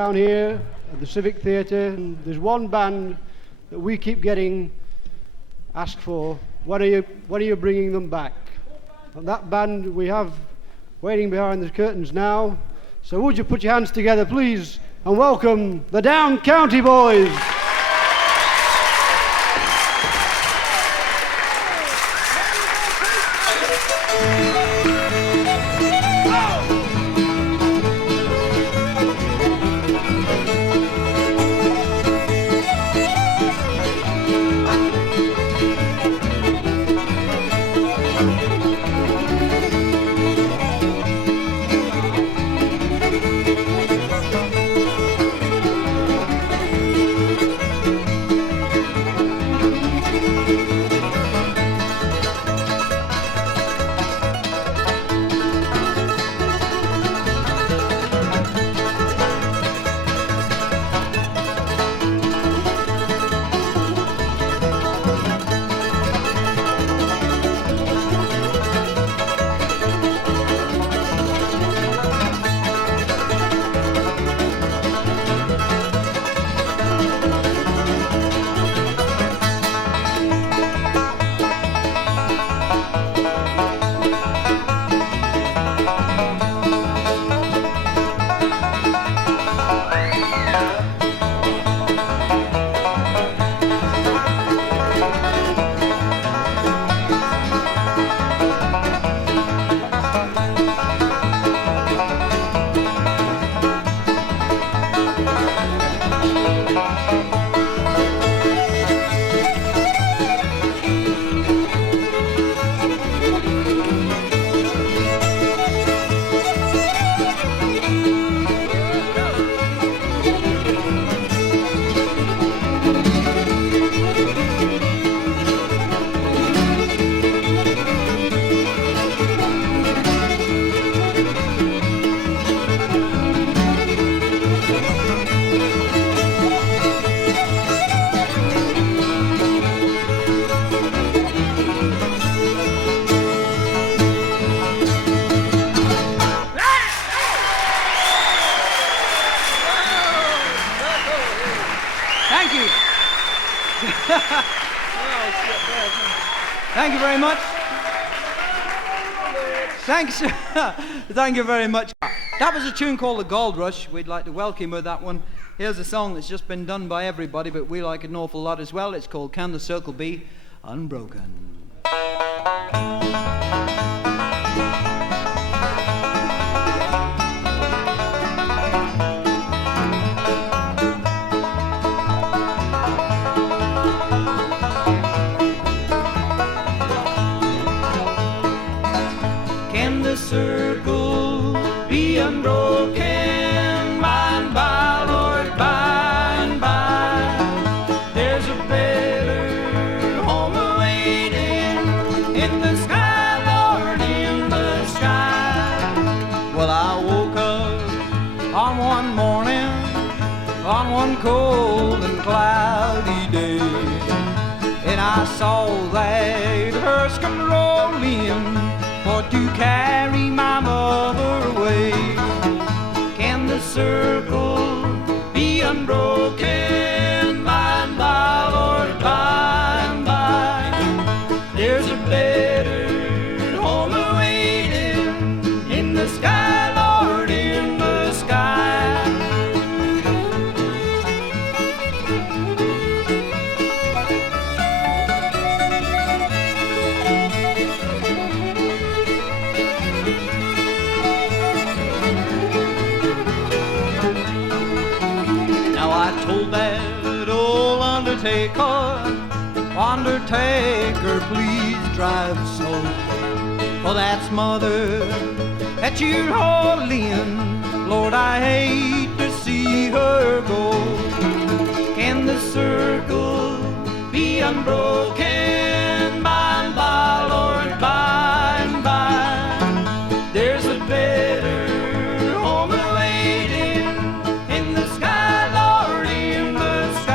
Down here at the Civic Theatre, and there's one band that we keep getting asked for. When are you bringing them back? And that band we have waiting behind the curtains now. So would you put your hands together, please, and welcome the Down County Boys. Thank you very much. Thanks. Thank you very much. That was a tune called The Gold Rush. We'd like to welcome you with that one. Here's a song that's just been done by everybody, but we like it an awful lot as well. It's called Can the Circle Be Unbroken? Circle be unbroken, by and by, Lord, by and by. There's a better home awaiting in the sky, Lord, in the sky. Well, I woke up on one morning, on one cold and cloudy day, and I saw that hearse come rolling for to carry my mother away. Can the circle be unbroken, by and by, Lord, by and by? There's a better home awaiting in the sky, Lord, in the sky. That old undertaker, please drive slow, for that's mother that you're holding. Lord, I hate to see her go. Can the circle be unbroken, by and by, Lord, by and by? There's a better home awaiting in the sky, Lord, in the sky.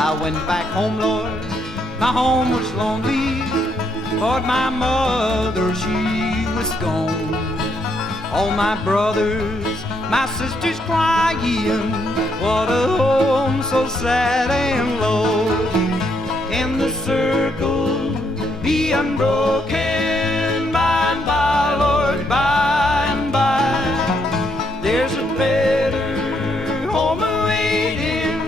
I went back home, Lord, my home was lonely, Lord, my mother, she was gone. All my brothers, my sisters crying, what a home so sad and low. Can the circle be unbroken by and by, Lord, by and by? There's a better home awaiting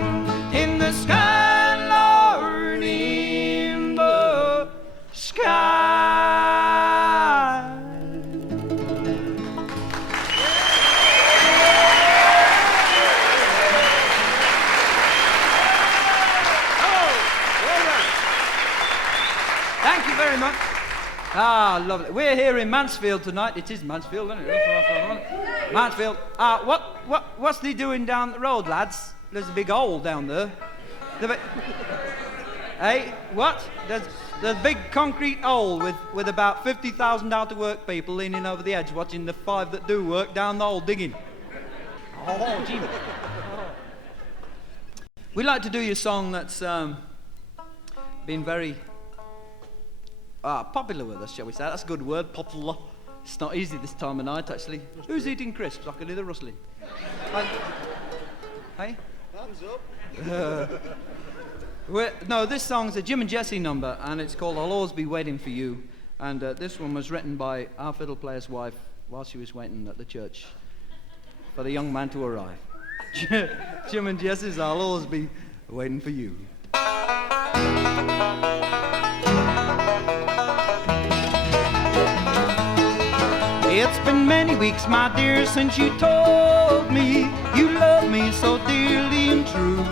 in the sky, Lord, in the sky. Thank you very much. Ah, lovely. We're here in Mansfield tonight. It is Mansfield, isn't it? Mansfield. What's they doing down the road, lads? There's a big hole down there. Hey, what? There's a big concrete hole with about 50,000 out-of-work people leaning over the edge watching the 5 that do work down the hole digging. Oh, gee. We'd like to do you a song that's been very popular with us, shall we say. That's a good word, popular. It's not easy this time of night, actually. Who's eating crisps? I can hear the rustling. Hey? Hands up. No, this song's a Jim and Jesse number, and it's called I'll Always Be Waiting for You. And this one was written by our fiddle player's wife while she was waiting at the church for the young man to arrive. Jim and Jesse's I'll Always Be Waiting for You. It's been many weeks, my dear, since you told me you love me so dearly and true.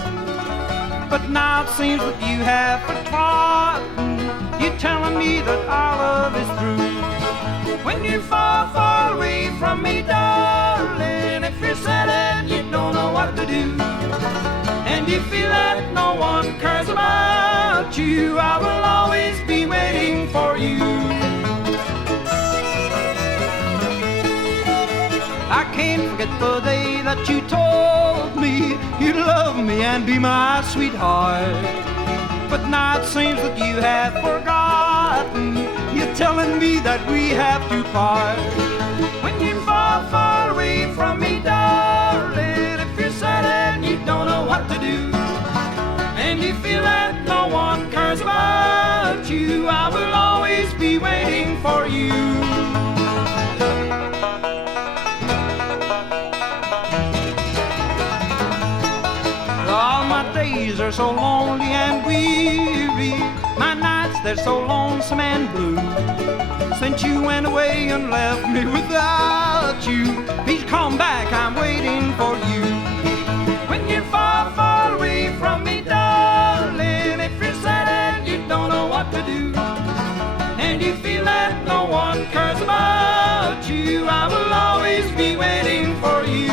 But now it seems that you have forgotten. You're telling me that our love is through. When you far, far away from me, darling, if you're sad and you don't know what to do, and you feel that no one cares about you, I will always be waiting for you. I can't forget the day that you told me you'd love me and be my sweetheart. But now it seems that you have forgotten. You're telling me that we have to part. When you're far, far away from me, darling, if you're sad and you don't know what to do, and you feel that no one cares about you, I will always be waiting for you. All my days are so lonely and weary, my nights they're so lonesome and blue. Since you went away and left me without you, please come back, I'm waiting for you. When you're far, far away from me, darling, if you're sad and you don't know what to do, and you feel that no one cares about you, I will always be waiting for you.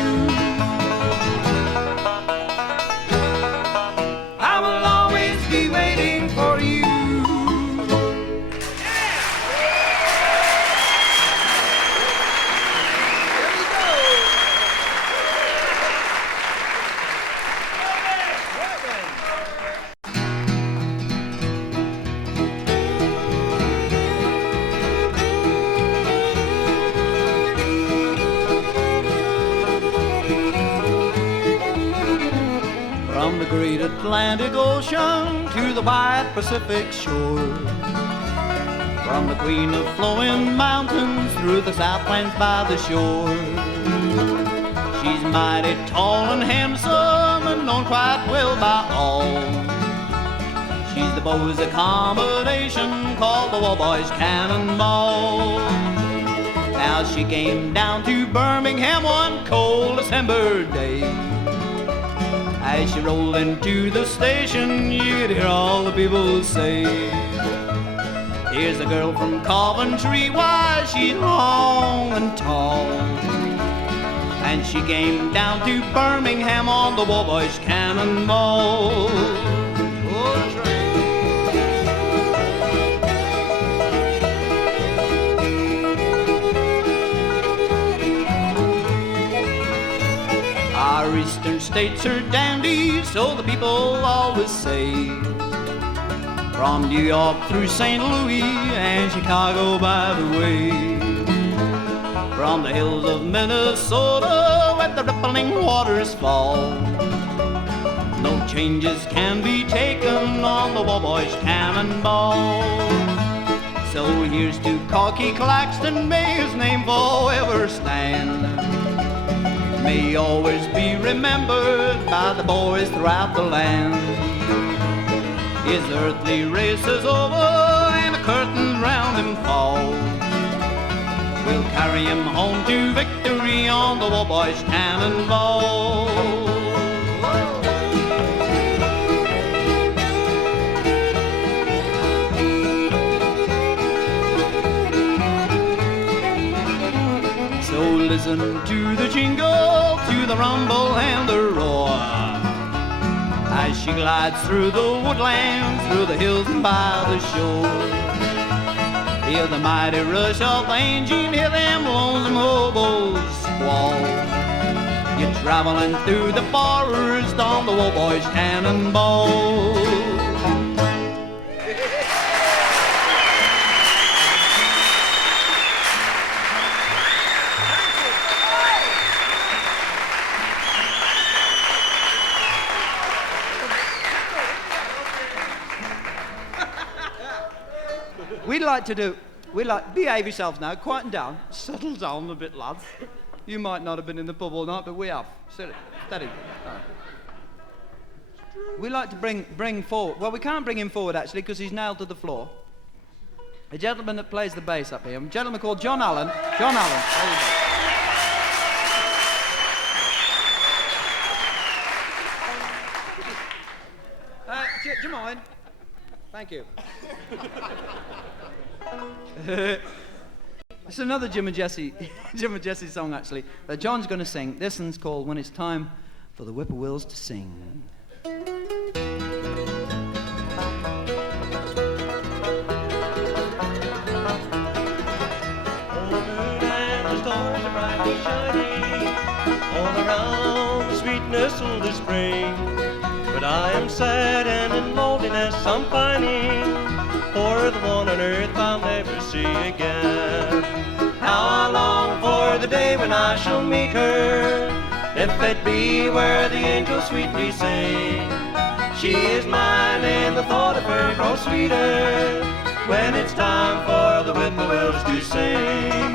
From the great Atlantic Ocean to the wide Pacific shore, from the queen of flowing mountains through the southlands by the shore, she's mighty tall and handsome and known quite well by all. She's the beau's accommodation called the Wabash Cannonball. Now she came down to Birmingham one cold December day. As she rolled into the station, you'd hear all the people say, here's a girl from Coventry, why she's long and tall. And she came down to Birmingham on the Wabash Cannonball. Oh, train. Our eastern states are dandies, so the people always say. From New York through St. Louis and Chicago by the way. From the hills of Minnesota where the rippling waters fall. No changes can be taken on the Wabash Cannonball. So here's to Cocky Claxton, may his name forever stand. May he always be remembered by the boys throughout the land. His earthly race is over and a curtain round him falls. We'll carry him home to victory on the Wabash Cannonball. So listen to the jingle, to the rumble and the roar, as she glides through the woodlands, through the hills and by the shore. Hear the mighty rush of the engine, hear them lonesome hobos squall. You're traveling through the forest on the Wabash Cannonball. Behave yourselves now, quieten down, settle down a bit, lads. You might not have been in the pub all night, but we have. Steady. We like to bring forward, well, we can't bring him forward actually, because he's nailed to the floor. A gentleman that plays the bass up here, a gentleman called John Allen. John Allen. Do you mind? Thank you. It's another Jim and Jesse song actually that John's going to sing. This one's called When It's Time for the Whipporwhills to Sing. Oh, the moon and the stars are brightly shining all around the sweetness of the spring. But I am sad and in loneliness I'm pining for the one on earth I'll never see again. How I long for the day when I shall meet her, if it be where the angels sweetly sing. She is mine and the thought of her grows sweeter when it's time for the whippoorwills to sing.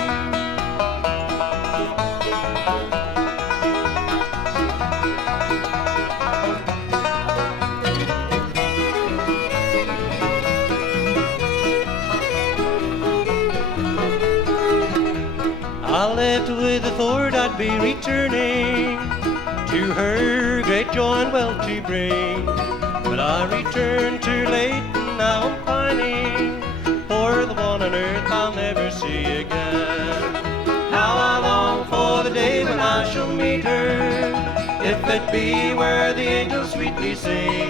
I left with the thought I'd be returning to her great joy and wealth to bring. But I returned too late and now I'm pining for the one on earth I'll never see again. How I long for the day when I shall meet her, if it be where the angels sweetly sing.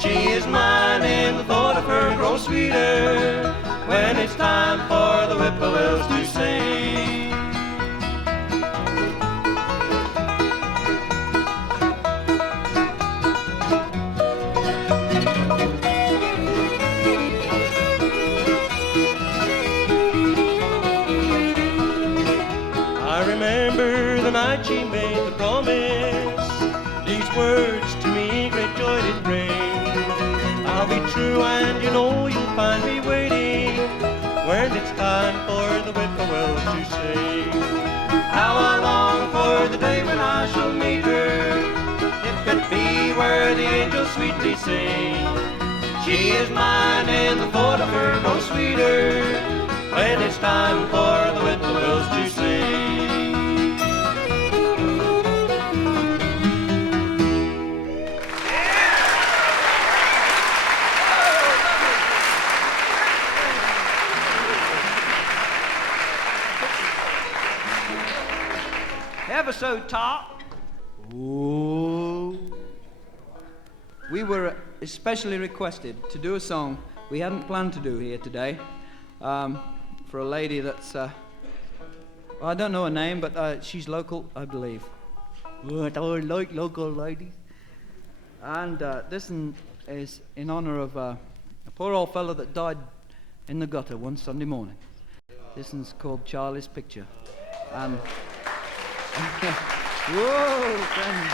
She is mine and the thought of her grows sweeter when it's time for the whippoorwills to sing. The night she made the promise, these words to me great joy did bring. I'll be true and you know you'll find me waiting when it's time for the whippoorwills to sing. How I long for the day when I shall meet her, if it be where the angels sweetly sing. She is mine and the thought of her grows sweeter when it's time for the whippoorwills to sing. Ever so taut. Ooh. We were especially requested to do a song we hadn't planned to do here today for a lady that's, well, I don't know her name, but she's local, I believe. What I like local ladies. And this one is in honor of a poor old fellow that died in the gutter one Sunday morning. This one's called Charlie's Picture. And whoa, friends.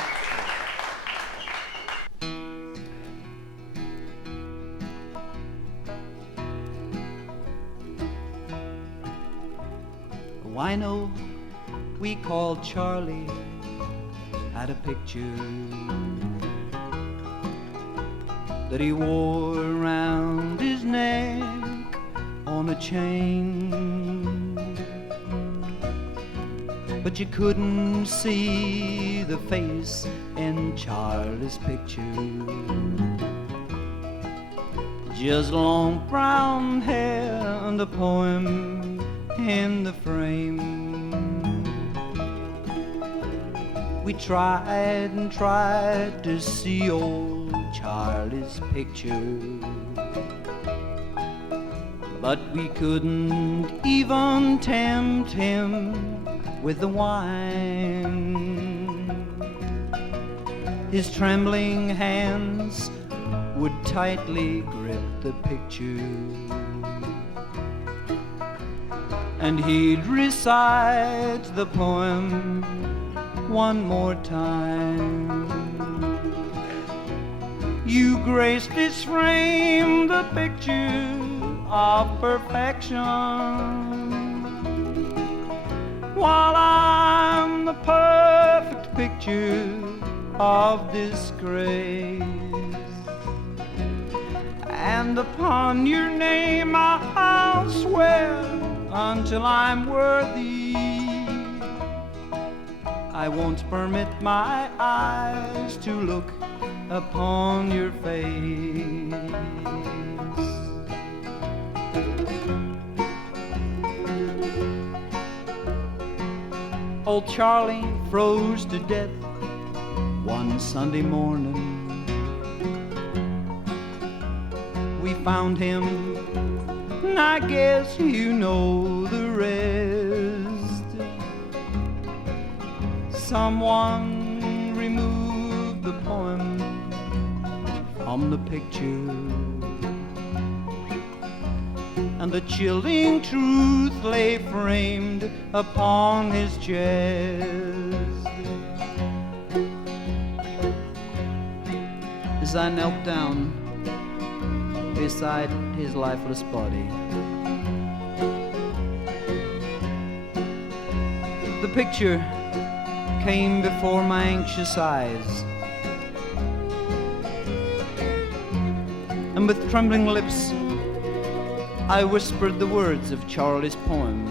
A wino we called Charlie had a picture that he wore around his neck on a chain, but you couldn't see the face in Charlie's picture, just long brown hair and a poem in the frame. We tried and tried to see old Charlie's picture, but we couldn't even tempt him with the wine. His trembling hands would tightly grip the picture, and he'd recite the poem one more time. You graced this frame, the picture of perfection, while I'm the perfect picture of disgrace. And upon your name I'll swear until I'm worthy, I won't permit my eyes to look upon your face. Old Charlie froze to death one Sunday morning. We found him, and I guess you know the rest. Someone removed the poem from the picture, and the chilling truth lay framed upon his chest. As I knelt down beside his lifeless body, the picture came before my anxious eyes, and with trembling lips I whispered the words of Charlie's poem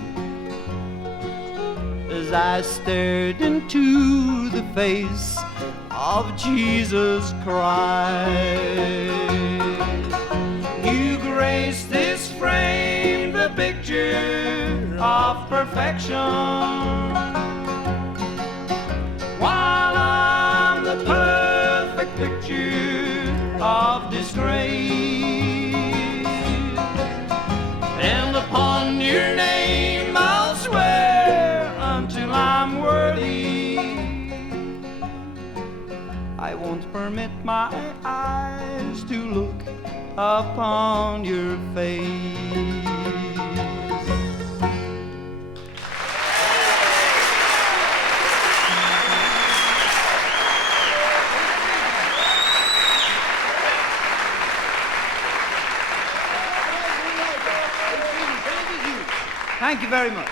as I stared into the face of Jesus Christ. You graced this frame, the picture of perfection, while I'm the perfect picture of disgrace. And upon your name I'll swear until I'm worthy, I won't permit my eyes to look upon your face. Thank you very much.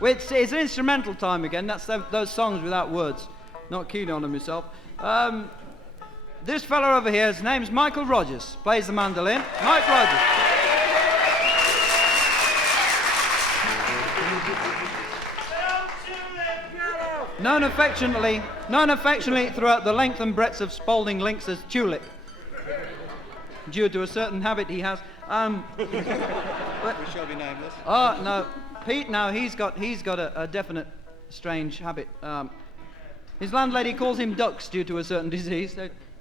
It's instrumental time again. That's those songs without words. Not keen on them myself. This fella over here, his name's Michael Rogers. Plays the mandolin. Mike Rogers. Known affectionately throughout the length and breadth of Spalding Links as Tulip, due to a certain habit he has. We shall be nameless. Oh no, Pete. No, he's got a definite strange habit. His landlady calls him Ducks due to a certain disease.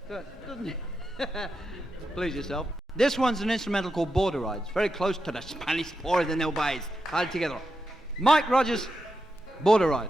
Doesn't he? Please yourself. This one's an instrumental called Border Rides, very close to the Spanish border in their ways. All together. Mike Rogers, Border Ride.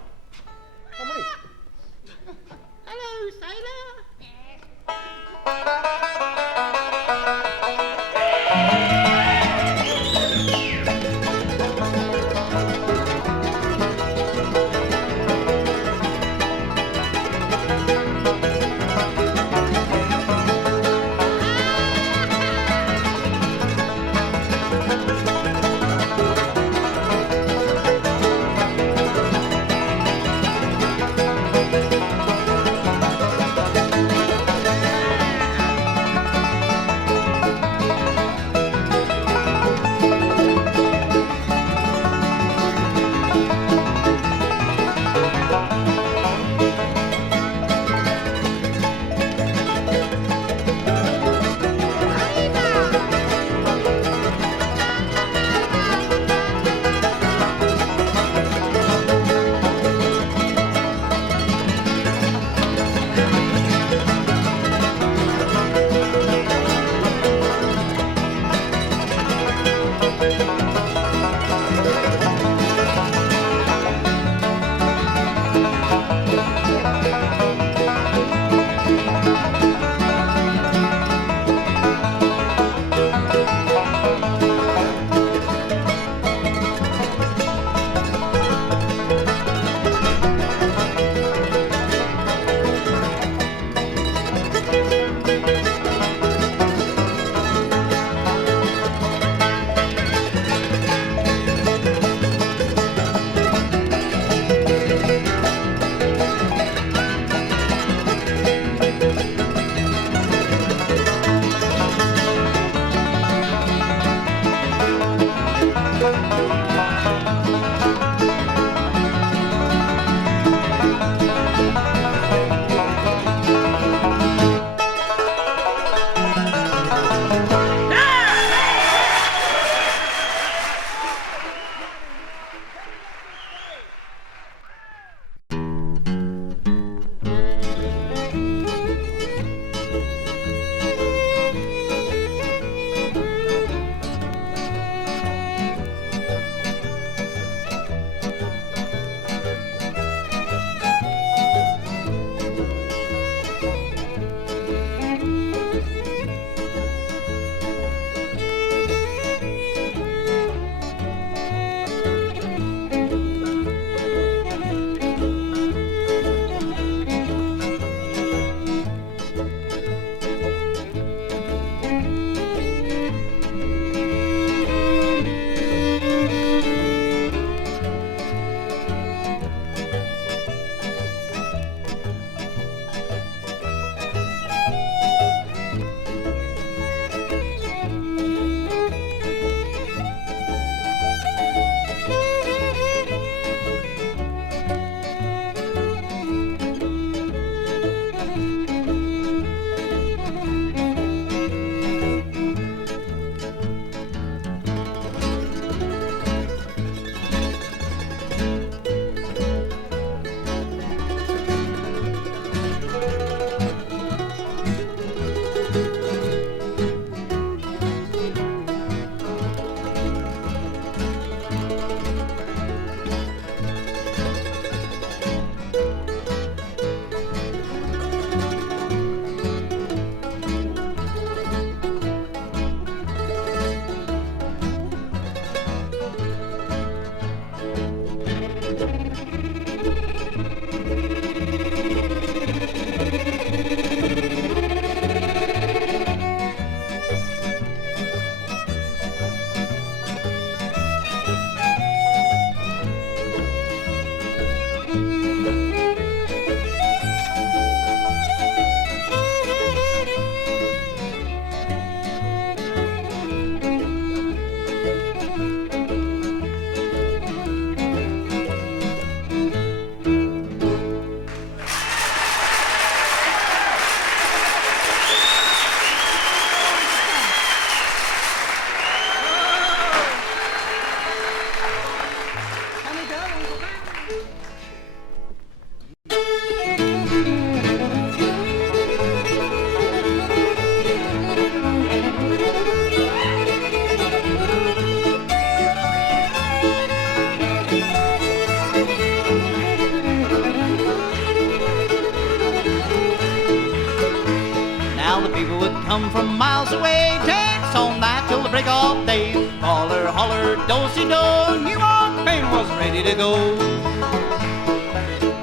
while the people would come from miles away, dance all night till the break of day. Holler, holler, do-si-do, New Orleans was ready to go.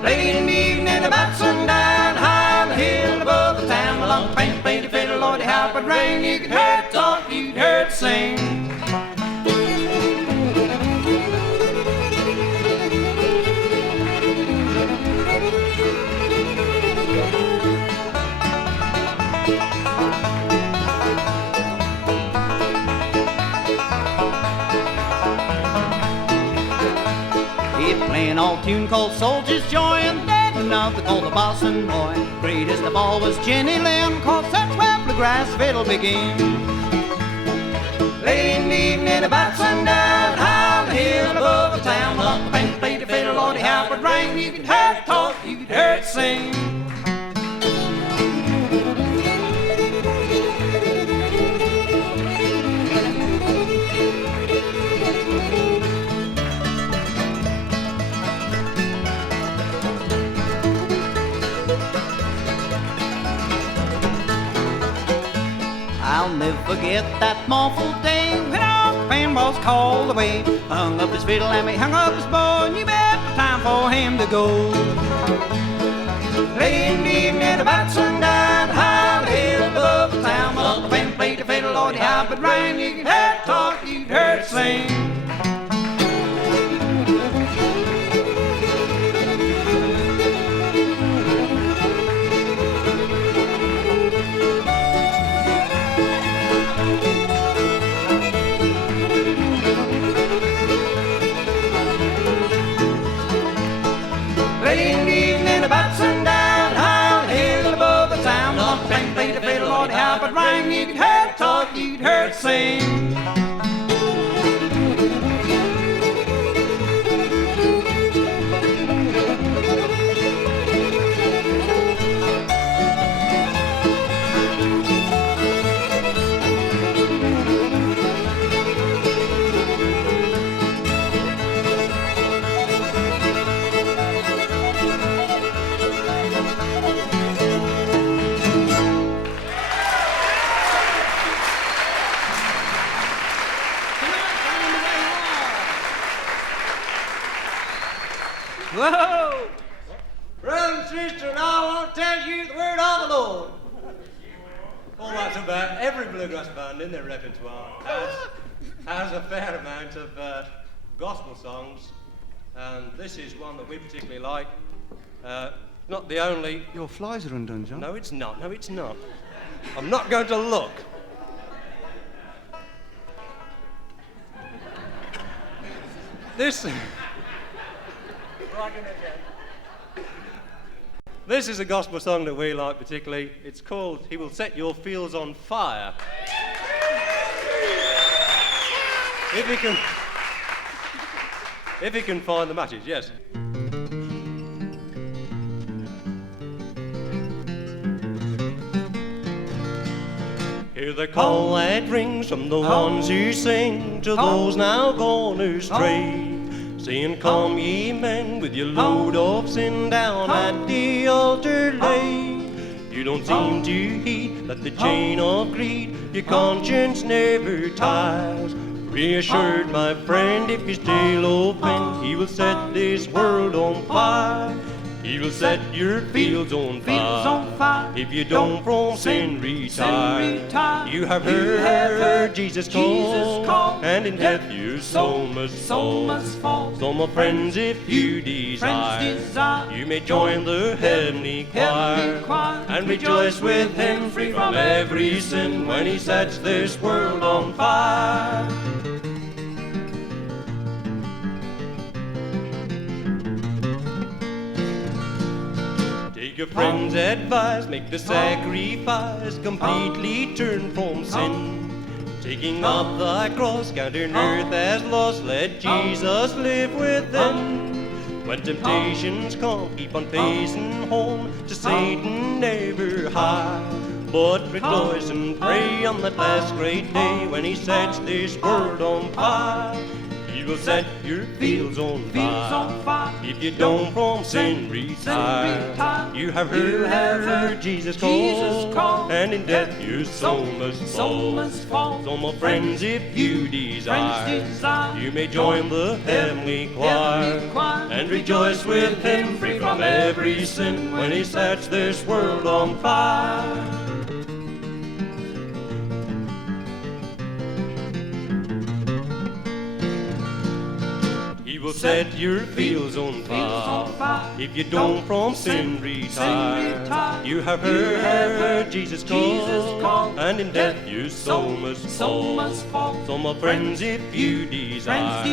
Played in the evening about sundown, high on the hill above the town. A long band played the fiddle, Lordy, how it rang. You could hear it talk, you could hear it sing. Playing all tune called Soldier's Joy, and then another called the Boston Boy. Greatest of all was Jenny Lynn, called such where bluegrass fiddle begin. Late in the evening about sundown, high on the hill above the town. Uncle Ben played the fiddle, Lordy, how it rang. You could hear it talk, you could hear it sing. I'll never forget that mournful day when our band was called away. Hung up his fiddle and we hung up his bow, and you bet the time for him to go. Late in the evening about sundown, high on the hill above the town. My Uncle Ben played the fiddle, Lordy, how it rang. You could hear it talk, you could hear it sing. About sundown, high on the hill above the town. Uncle Ben played the fiddle, Lordy, how it rang. You could hear it talk, you could hear it sing. Whoa! Brother and sister, and I want to tell you the word of the Lord. Well, that's about every bluegrass band in their repertoire has a fair amount of gospel songs, and this is one that we particularly like. Not the only... Your flies are undone, John. No, it's not. No, it's not. I'm not going to look. This is a gospel song that we like particularly. It's called He Will Set Your Fields on Fire. If he can find the matches, yes. Hear the call that rings from the ones who sing to those now gone astray, saying, "Come ye men with your load of sin down at the altar lay." You don't seem to heed that the chain of greed your conscience never ties. Reassured, my friend, if you still open, He will set this world on fire. He will set your fields on fire. If you don't from sin retire. You have heard Jesus call, and in death your soul must fall. So my friends, if you desire, you may join the heavenly choir and rejoice with Him, free from every sin, when He sets this world on fire. Take your friend's advice, make the sacrifice, completely turn from sin. Taking up thy cross, count on earth as lost, let Jesus live within. When temptations come, keep on facing home, to Satan never hide. But rejoice and pray on that last great day, when He sets this world on fire. He will set your fields on fire. If you don't from sin retire. You have heard Jesus call, and in death your soul must fall. So my friends, if you desire, you may join the heavenly choir and rejoice with him, free from every sin, when he sets this world on fire. He will set your fields on fire. If you don't from sin retire. You have heard Jesus call, and in death your soul must fall. So my friends, if you desire,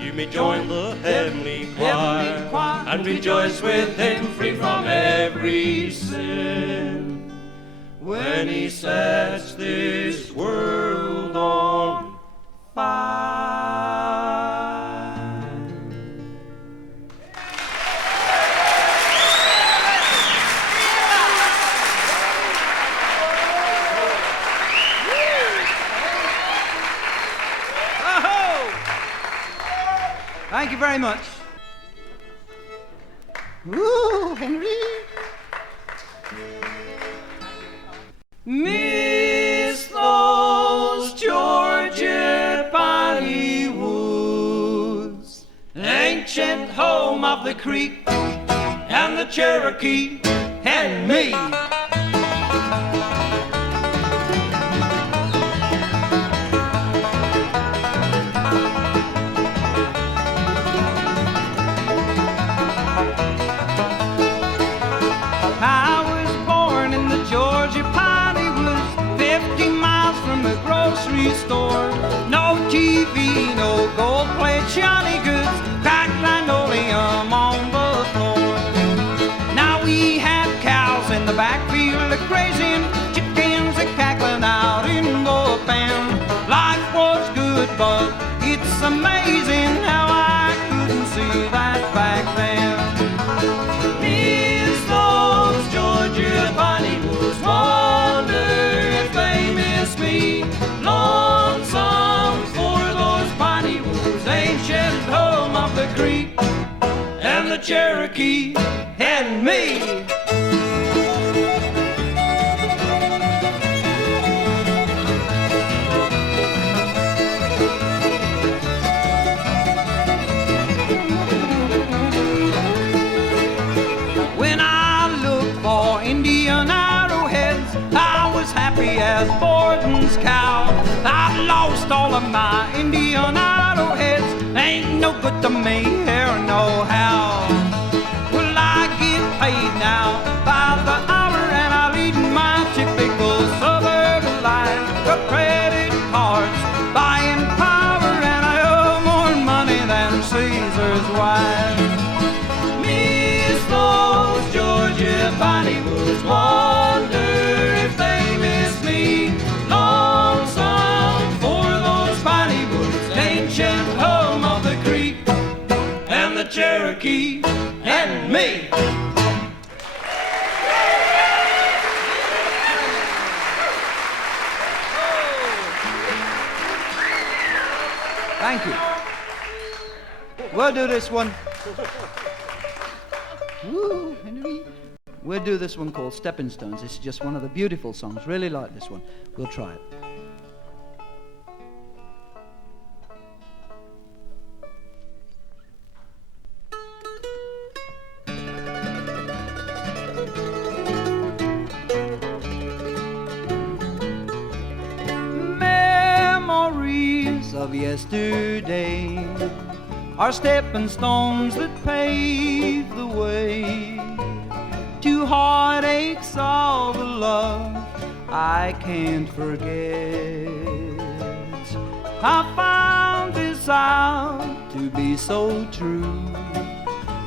you may join the heavenly choir and rejoice with him, free from every sin, when he sets this world on fire. Thank you very much. Woo, Henry. Miss those Georgia Pineywoods, ancient home of the Creek and the Cherokee and me. I was born in the Georgia Pineywoods, 50 miles from the grocery store. No TV, no gold-plate shiny goods, cracked linoleum on the floor. Now we had cows in the backfield a-grazing, chickens a-cackling out in the pen. Life was good, but it's amazing how I couldn't see that back then. Georgia Pineywoods, wonder if they miss me. Lonesome for those Pineywoods, ancient home of the Creek and the Cherokee and me. Indian arrowheads, I was happy as Borden's cow. I've lost all of my Indian arrowheads, ain't no good to me here no how. Well, I get paid now by the hour, and I lead my typical suburban life. Got credit cards, buying power, and I owe more money than Caesar's wife. Miss those Georgia Pineywoods, wonder if they miss me. Lonesome for those Pineywoods, ancient home of the Creek and the Cherokee and me. Thank you. We'll do this one. Woo, Henry. We'll do this one called Stepping Stones. This is just one of the beautiful songs. Really like this one. We'll try it. Memories of yesterday are stepping stones that pave the way to heartaches of a love I can't forget. I found this out to be so true,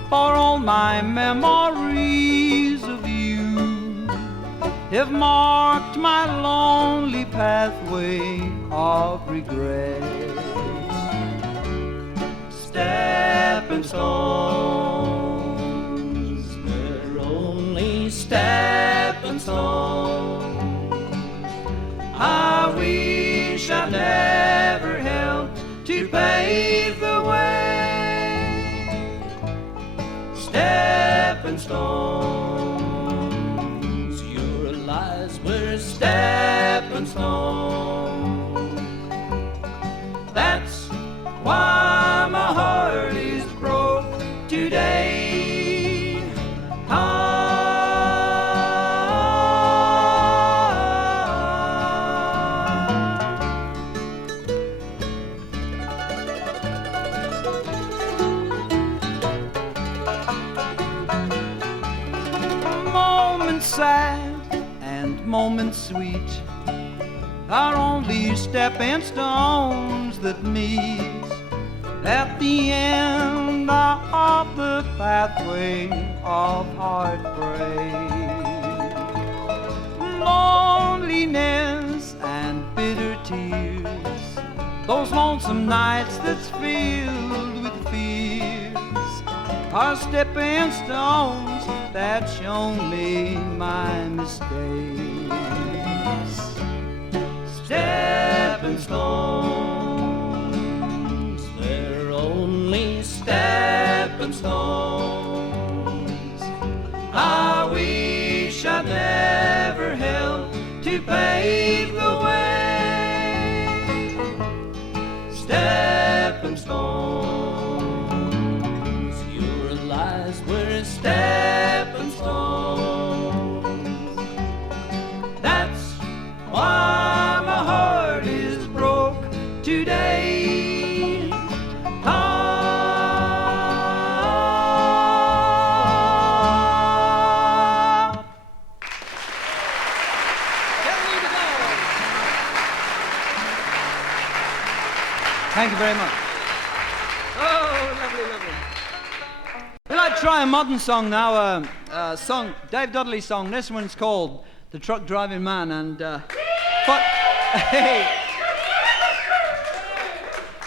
for all my memories of you have marked my lonely pathway of regrets. Stepping stones, they're only stepping stones. I wish I'd never helped to pave the lives were a stepping stone. That's why my heart is broke today. Moments sad and moments sweet are only stepping stones that meet at the end of the pathway of heartbreak. Loneliness and bitter tears, those lonesome nights that's filled with fears, are stepping stones that show me my mistakes. Stepping stones, they're only stepping stones. I wish I'd never helped to pave the way. Stepping stones, your lives were stepping stones. That's why my heart is broke today. Thank you very much. Oh, lovely, lovely. We'd like to try a modern song now, song, Dave Dudley's song. This one's called The Truck Driving Man, and hey,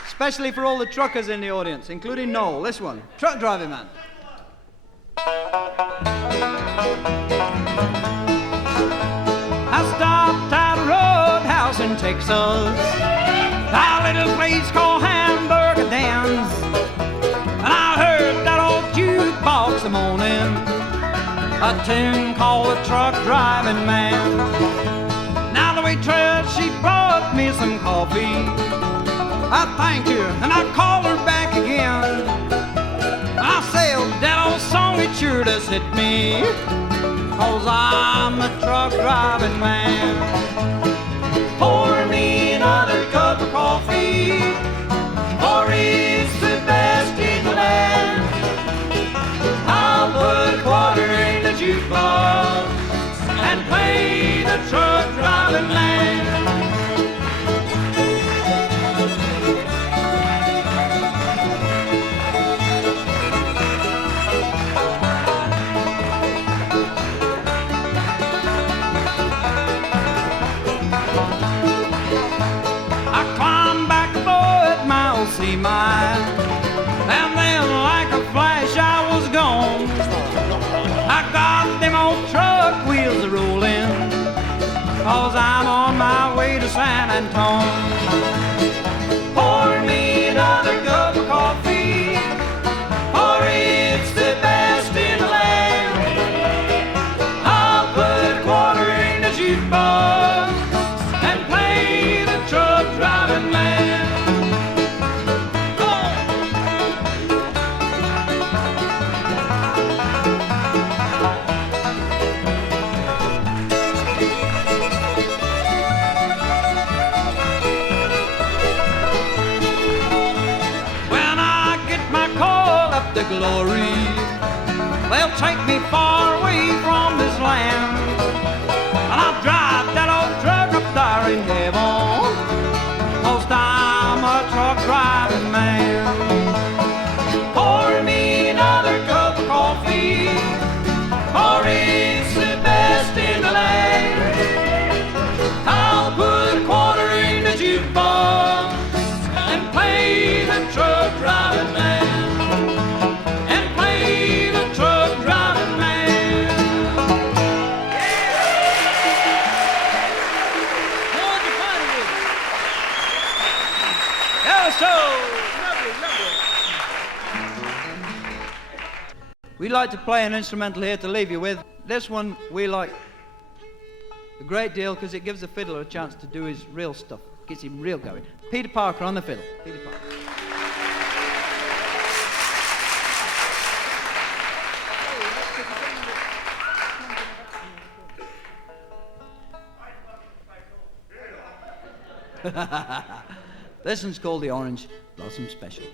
especially for all the truckers in the audience, including Noel, this one, Truck Driving Man. I stopped at a roadhouse in Texas, a little place called Hamburger Dan's, and I heard that old jukebox a morning, a tune called The Truck Driving Man. Now the waitress, she brought me some coffee. I thanked her and I called her back again. I said, that old song, it sure does hit me, 'cause I'm a truck driving man. Pour me another cup of coffee, for it's the best in the land. I'll put a quarter in the jukebox and play the truck driving man. Mile, and then like a flash I was gone. I got them old truck wheels rolling, 'cause I'm on my way to San Antone. Pour me another cup of coffee, for it's the best in the land. I'll put a quarter in the jukebox and play the truck driving man. The glory, they'll take me far away from this land, and I'll drive that old truck up there in heaven, 'cause I'm a truck driving man. Pour me another cup of coffee, for it's the best in the land. I'll put a quarter in the jukebox and play the truck driving man. We'd like to play an instrumental here to leave you with. This one we like. a great deal because it gives the fiddler a chance to do his real stuff. Gets him real going. Peter Parker on the fiddle. Peter Parker. This one's called the Orange Blossom Special.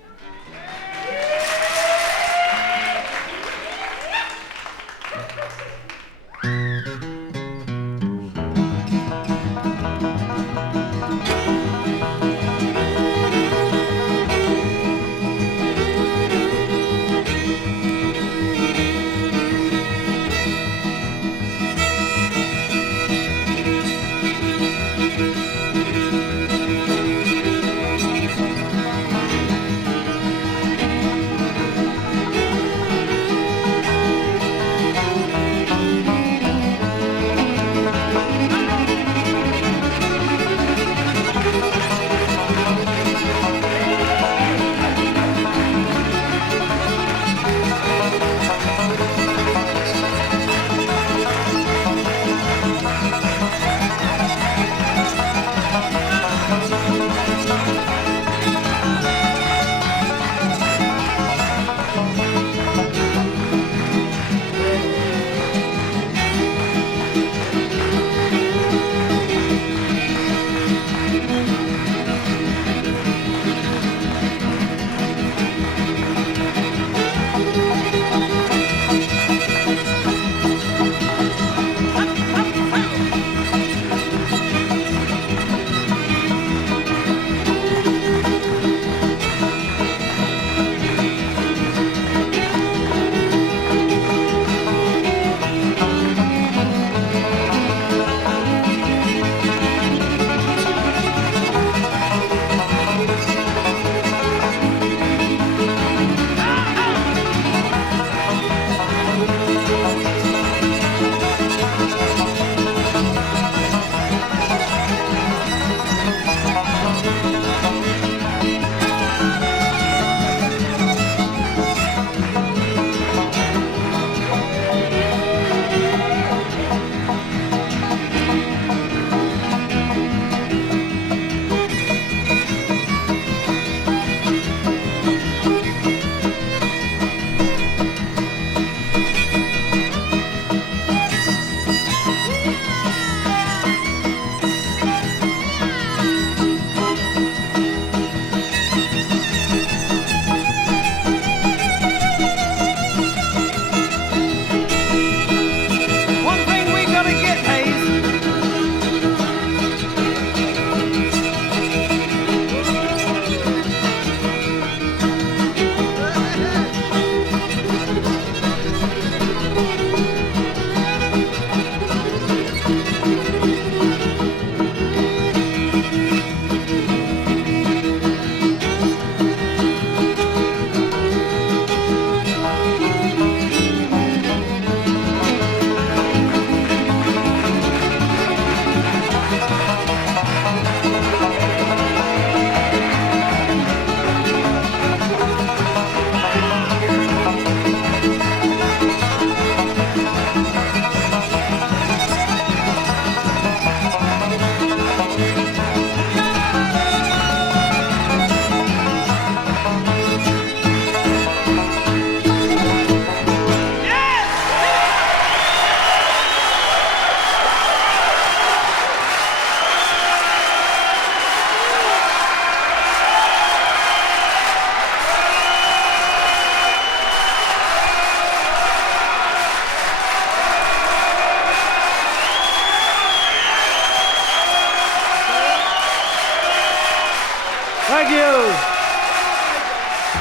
Thank you.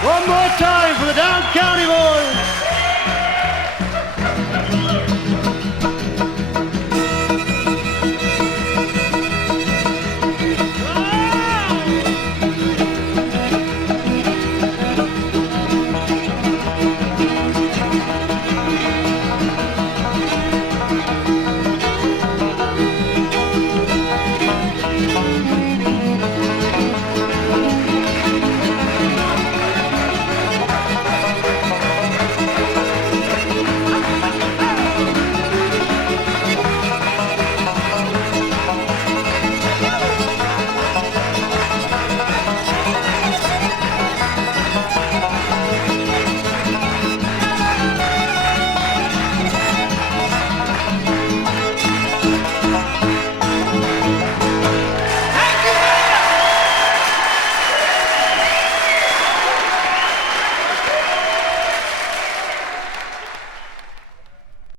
One more time for the Down County Boys.